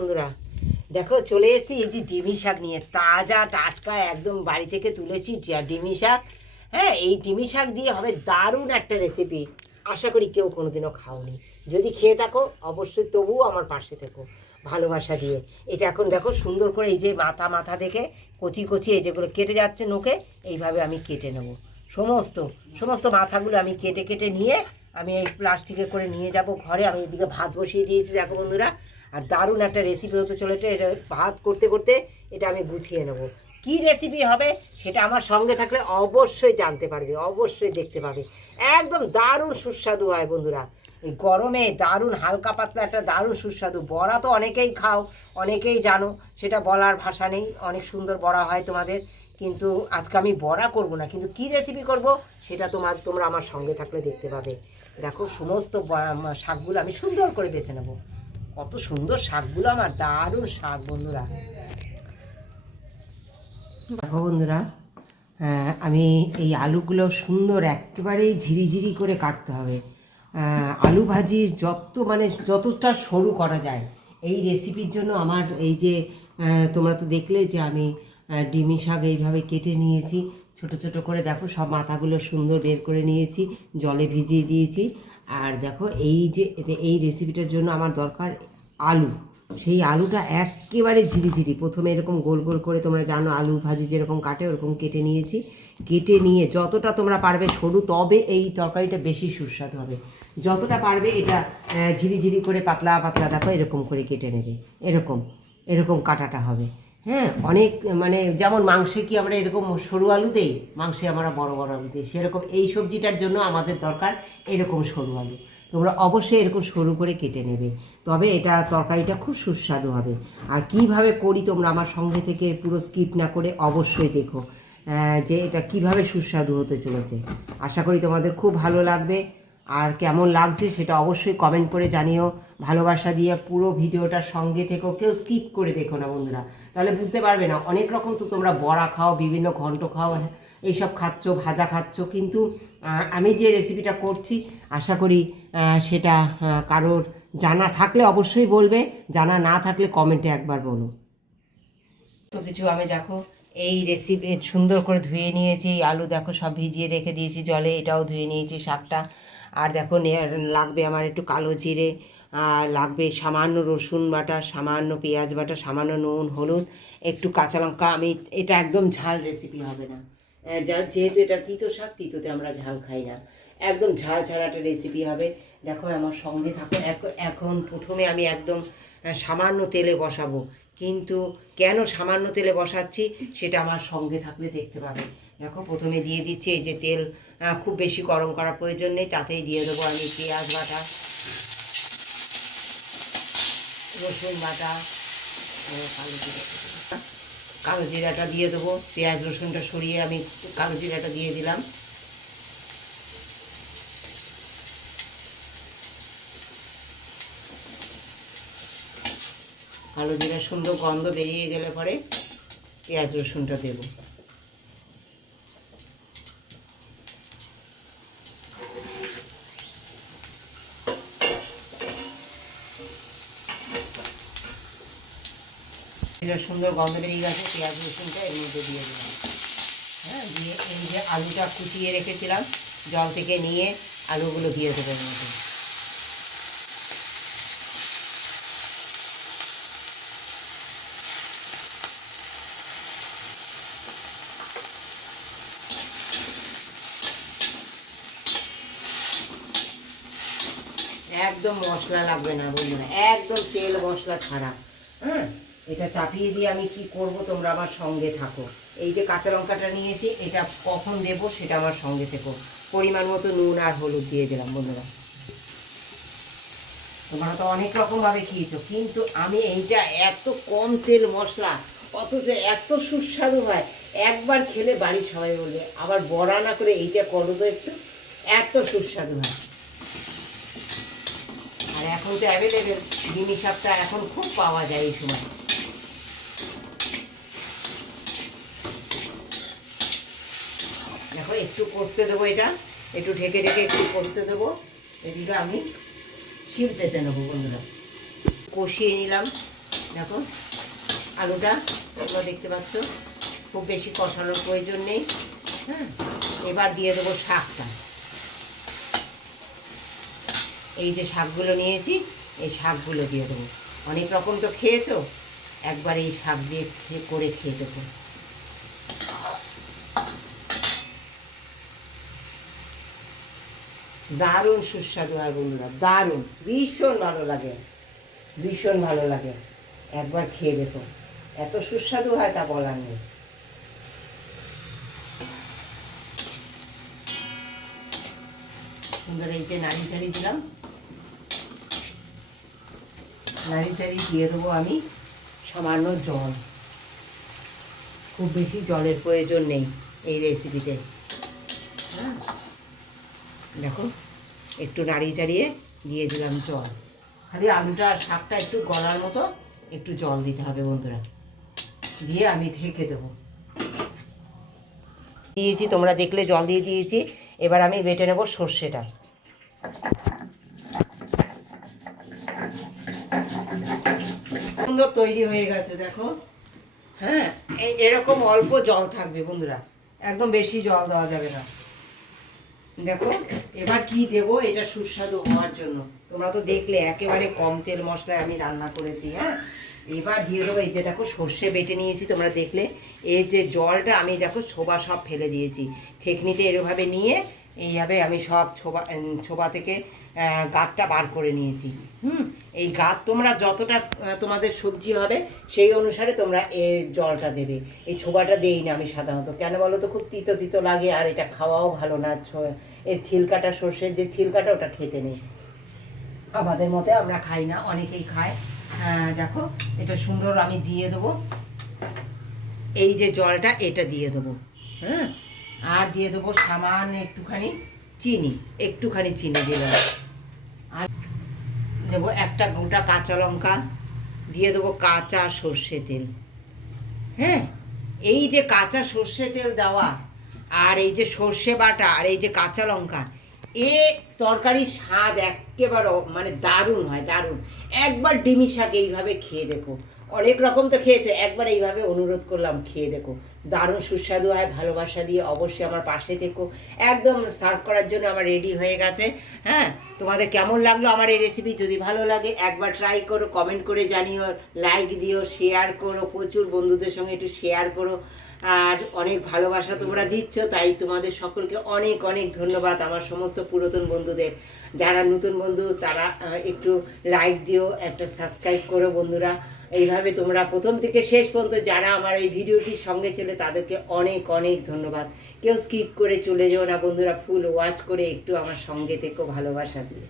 বন্ধুরা, দেখো চলে এসেছি এই যে ডিমি শাক নিয়ে, তাজা টাটকা একদম বাড়ি থেকে তুলেছি ডিমি শাক। হ্যাঁ, এই ডিমি শাক দিয়ে হবে দারুণ একটা রেসিপি। আশা করি কেউ কোনোদিনও খাওনি, যদি খেয়ে থাকো অবশ্যই তবুও আমার পাশে থেকো ভালোবাসা দিয়ে। এটা এখন দেখো সুন্দর করে এই যে মাথা মাথা দেখে কচি কচি এই যেগুলো কেটে যাচ্ছে নোকে, এইভাবে আমি কেটে নেব। সমস্ত সমস্ত মাথাগুলো আমি কেটে কেটে নিয়ে আমি এই প্লাস্টিকে করে নিয়ে যাব ঘরে। আমি এদিকে ভাত বসিয়ে দিয়েছি দেখো বন্ধুরা, আর দারুণ একটা রেসিপি হতে চলেছে। এটা ভাত করতে করতে এটা আমি গুছিয়ে নেব। কী রেসিপি হবে সেটা আমার সঙ্গে থাকলে অবশ্যই জানতে পারবে, অবশ্যই দেখতে পাবে। একদম দারুণ সুস্বাদু হয় বন্ধুরা, এই গরমে দারুণ হালকা পাতলা একটা দারুণ সুস্বাদু। বড়া তো অনেকেই খাও, অনেকেই জানো, সেটা বলার ভাষা নেই, অনেক সুন্দর বড়া হয় তোমাদের। কিন্তু আজকে আমি বড়া করব না, কিন্তু কী রেসিপি করব সেটা তোমরা আমার সঙ্গে থাকলে দেখতে পাবে। দেখো সমস্ত শাকগুলো আমি সুন্দর করে বেছে নেব। কত সুন্দর শাকগুলো আমার, দারুণ শাক বন্ধুরা। দেখো বন্ধুরা, আমি এই আলুগুলো সুন্দর একেবারেই ঝিরিঝিরি করে কাটতে হবে। আলু ভাজির যতটা সরু করা যায় এই রেসিপির জন্য আমার এই যে তোমরা তো দেখলে যে আমি ডিমি শাক এইভাবে কেটে নিয়েছি ছোট ছোট করে। দেখো সব মাথাগুলো সুন্দর বের করে নিয়েছি, জলে ভিজিয়ে দিয়েছি। আর দেখো এই রেসিপিটার জন্য আমার দরকার আলু। সেই আলুটা একেবারে ঝিরিঝিরি প্রথমে এরকম গোল গোল করে, তোমরা জানো আলু ভাজি যেরকম কাটে ওরকম কেটে নিয়েছি। কেটে নিয়ে যতটা তোমরা পারবে সরু, তবে এই তরকারিটা বেশি সুস্বাদু হবে। যতটা পারবে এটা ঝিরিঝিরি করে পাতলা পাতলা দেখো এরকম করে কেটে নেবে। এরকম এরকম কাটাটা হবে। হ্যাঁ, অনেক যেমন মাংসে কি আমরা এরকম সরু আলু দেই, মাংসে আমরা বড় বড় আলু দিই, সেরকম এই সবজিটার জন্য আমাদের দরকার এরকম সরু আলু। তোমরা অবশ্যই এরকম সরু করে কেটে নেবে, তবে এটা তরকারিটা খুব সুস্বাদু হবে। আর কিভাবে করি তোমরা আমার সঙ্গে থেকে পুরো স্কিপ না করে অবশ্যই দেখো যে এটা কিভাবে সুস্বাদু হতে চলেছে। আশা করি তোমাদের খুব ভালো লাগবে। আর কেমন লাগছে সেটা অবশ্যই কমেন্ট করে জানিও। ভালোবাসা দিয়ে পুরো ভিডিওটার সঙ্গে থেকো, কেউ স্কিপ করে দেখো না বন্ধুরা, তাহলে বুঝতে পারবে না। অনেক রকম তো তোমরা বড়া খাও, বিভিন্ন ঘন্ট খাও, এইসব খাচ্ছ, ভাজা খাচ্ছ, কিন্তু আমি যে রেসিপিটা করছি আশা করি সেটা কারোর জানা থাকলে অবশ্যই বলবে, জানা না থাকলে কমেন্টে একবার বলো। তো কিছু আমি দেখো এই রেসিপি সুন্দর করে ধুয়ে নিয়েছি। আলু দেখো সব ভিজিয়ে রেখে দিয়েছি জলে, এটাও ধুয়ে নিয়েছি শাকটা। আর দেখো লাগবে আমার একটু কালো জিরে, আর লাগবে সামান্য রসুন বাটা, সামান্য পেঁয়াজ বাটা, সামান্য নুন, হলুদ, একটু কাঁচা লঙ্কা। আমি এটা একদম ঝাল রেসিপি হবে না, যেহেতু এটা তিতো শাক, তিতোতে আমরা ঝাল খাই না, একদম ঝাল ছাড়া একটা রেসিপি হবে। দেখো আমার সঙ্গে থাকো। এখন প্রথমে আমি একদম সামান্য তেলে বসাবো, কিন্তু কেন সামান্য তেলে বসাচ্ছি সেটা আমার সঙ্গে থাকলে দেখতে পাবে। দেখো প্রথমে দিয়ে দিচ্ছি এই যে তেল, খুব বেশি গরম করার প্রয়োজন নেই, তাতেই দিয়ে দেবো আমি পেঁয়াজ বাটা, রসুন বাটা, কালো জিরাটা দিয়ে দেবো। পেঁয়াজ রসুনটা সরিয়ে আমি কালো জিরাটা দিয়ে দিলাম। কালো জিরা সুন্দর গন্ধ বেরিয়ে গেলে পরে পেঁয়াজ রসুনটা দেবো। জিরা সুন্দর গন্ধ বেরিয়ে গেছে, পেঁয়াজ রসুনটা এর মধ্যে দিয়ে দিলাম। হ্যাঁ, দিয়ে এই যে আলুটা কুচিয়ে রেখেছিলাম জল থেকে নিয়ে, আলুগুলো দিয়ে দেবো এর মধ্যে। একদম মশলা লাগবে না বন্ধুরা, একদম তেল মশলা ছাড়া। হ্যাঁ, এটা চাপিয়ে দিয়ে আমি কি করব তোমরা আমার সঙ্গে থাকো। এই যে কাঁচা লঙ্কাটা নিয়েছি, এটা কখন দেবো সেটা আমার সঙ্গে থেকো। পরিমাণ মতো নুন আর হলুদ দিয়ে দিলাম বন্ধুরা। তোমরা তো অনেক রকমভাবে খেয়েছো, কিন্তু আমি এইটা এত কম তেল মশলা অথচ এত সুস্বাদু হয়, একবার খেলে বাড়ির সবাই বলবে আবার বড়া না করে এইটা করো তো একটু, এত সুস্বাদু হয়। আর এখন তো অ্যাভেলেবেল ডিমি শাকটা এখন খুব পাওয়া যায় এই সময়। দেখো একটু কষতে দেবো, এটা একটু ঢেকে ঢেকে একটু কষতে দেবো। এদিকে আমি শিল পেতে নেবো বন্ধুরা। কষিয়ে নিলাম, দেখো আলুটা তোমরা দেখতে পাচ্ছ, খুব বেশি কষানোর প্রয়োজন নেই। হ্যাঁ, এবার দিয়ে দেবো শাকটা। এই যে শাকগুলো নিয়েছি, এই শাকগুলো দিয়ে দেবো। অনেক রকম তো খেয়েছো, একবার এই শাক দিয়ে করে খেয়ে দেবো। দারুণ সুস্বাদু হয় বন্ধুরা, দারুণ, ভীষণ ভালো লাগে, ভীষণ ভালো লাগে। একবার খেয়ে দেখো, এত সুস্বাদু হয় তা বলার নেই। সুন্দর এই যে নাড়ি চাড়ি দিলাম, নাড়ি চাড়ি দিয়ে দেবো আমি সামান্য জল। খুব বেশি জলের প্রয়োজন নেই এই রেসিপিতে। হ্যাঁ, দেখো একটু নাড়ি চাড়িয়ে দিয়ে দিলাম জল। খালি আলুটা আর শাকটা একটু গলার মতো একটু জল দিতে হবে বন্ধুরা, দিয়ে আমি ঢেকে দেবো। দিয়েছি, তোমরা দেখলে জল দিয়ে দিয়েছি। এবার আমি বেটে নেবো সর্ষেটা। সুন্দর তৈরি হয়ে গেছে দেখো। হ্যাঁ, এরকম অল্প জল থাকবে বন্ধুরা, একদম বেশি জল দেওয়া যাবে না। দেখো এবার কি দেবো এটা সুস্বাদু হওয়ার জন্য। তোমরা তো দেখলে একেবারে কম তেল মশলায় আমি রান্না করেছি। হ্যাঁ, এবার দিয়ে দেবো এই যে দেখো সর্ষে বেটে নিয়েছি, তোমরা দেখলে। এর যে জলটা আমি দেখো ছোবা সব ফেলে দিয়েছি, ছেঁকনিতে এরভাবে নিয়ে এইভাবে আমি সব ছোবা থেকে গাঁটটা বার করে নিয়েছি। এই গাঁট তোমরা যতটা তোমাদের সবজি হবে সেই অনুসারে তোমরা এর জলটা দেবে। এই ছোবাটা দেই না আমি সাধারণত, কেন বলো তো, খুব তিতো তিতো লাগে আর এটা খাওয়াও ভালো না। এর ছিলকাটা, সর্ষের যে ছিলকাটা, ওটা খেতে নেই, আমাদের মতে আমরা খাই না, অনেকেই খায়। দেখো এটা সুন্দর আমি দিয়ে দেবো এই যে জলটা, এটা দিয়ে দেবো। হ্যাঁ, আর দিয়ে দেবো সামান্য একটুখানি চিনি, একটুখানি চিনি দিলাম। আর দেবো একটা গোটা কাঁচা লঙ্কা, দিয়ে দেবো কাঁচা সর্ষে তেল। হ্যাঁ, এই যে কাঁচা সর্ষে তেল দেওয়া আর এই যে সর্ষে বাটা আর এই যে কাঁচা লঙ্কা, এ তরকারির স্বাদ একেবারে মানে দারুণ হয়, দারুণ। একবার ডিমি শাক এইভাবে খেয়ে দেখো, অনেক রকম তো খেয়েছো, একবার এইভাবে অনুরোধ করলাম খেয়ে দেখো, দারুণ সুস্বাদু হয়। ভালোবাসা দিয়ে অবশ্যই আমার পাশে থেকো। একদম সার্ভ করার জন্য আমার রেডি হয়ে গেছে। হ্যাঁ, তোমাদের কেমন লাগলো আমার এই রেসিপি? যদি ভালো লাগে একবার ট্রাই করো, কমেন্ট করে জানিও, লাইক দিও, শেয়ার করো, প্রচুর বন্ধুদের সঙ্গে একটু শেয়ার করো। আর অনেক ভালোবাসা তোমরা দিচ্ছ, তাই তোমাদের সকলকে অনেক অনেক ধন্যবাদ। আমার সমস্ত পুরাতন বন্ধুদের, যারা নতুন বন্ধু তারা একটু লাইক দিও, একটা সাবস্ক্রাইব করো বন্ধুরা। এইভাবে তোমরা প্রথম থেকে শেষ পর্যন্ত যারা আমার এই ভিডিওটির সঙ্গে ছিলে তাদেরকে অনেক অনেক ধন্যবাদ। কেউ স্কিপ করে চলে যেও না বন্ধুরা, ফুল ওয়াচ করে একটু আমার সঙ্গে থেকো ভালোবাসা দিয়ে।